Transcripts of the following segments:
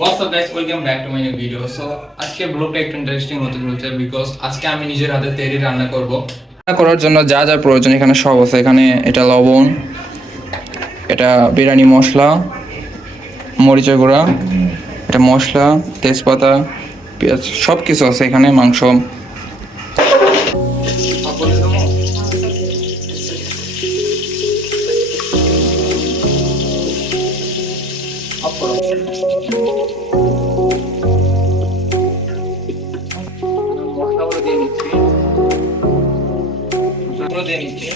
What's up guys, welcome back to my new video. So আজকে ব্লগটা একটু interesting হতে চলেছে বিকজ আজকে আমি নিজের হাতে তেহরি রান্না করব। রান্না করার জন্য যা যা প্রয়োজন এখানে সব আছে। এখানে এটা লবণ, এটা বিরিয়ানি মশলা, মরিচের গুঁড়া, এটা মশলা, তেজপাতা, পেঁয়াজ সব কিছু আছে এখানে। মাংস মশলাগুলো দিয়ে নিচ্ছি, মশলাগুলো দিয়ে নিচ্ছি।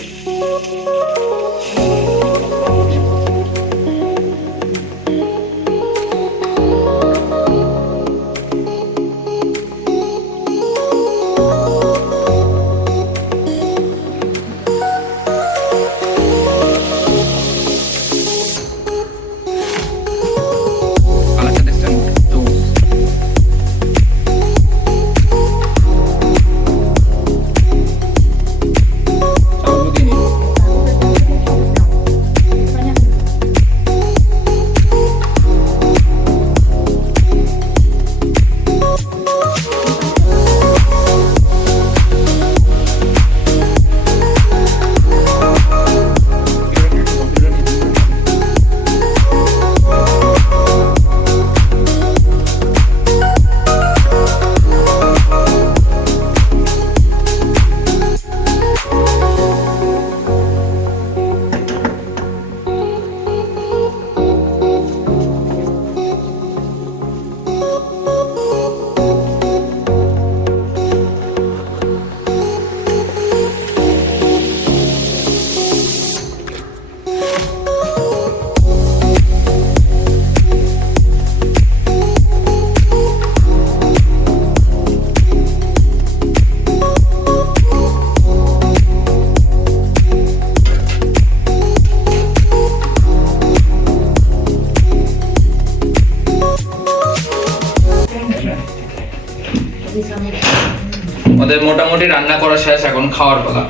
আমাদের মোটামুটি রান্না করা শেষ, এখন খাওয়ার পালা।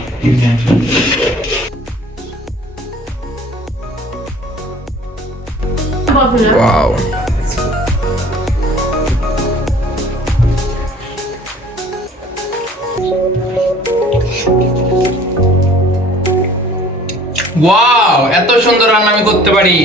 ওয়াও, ওয়াও, এত সুন্দর রান্না আমি করতে পারি।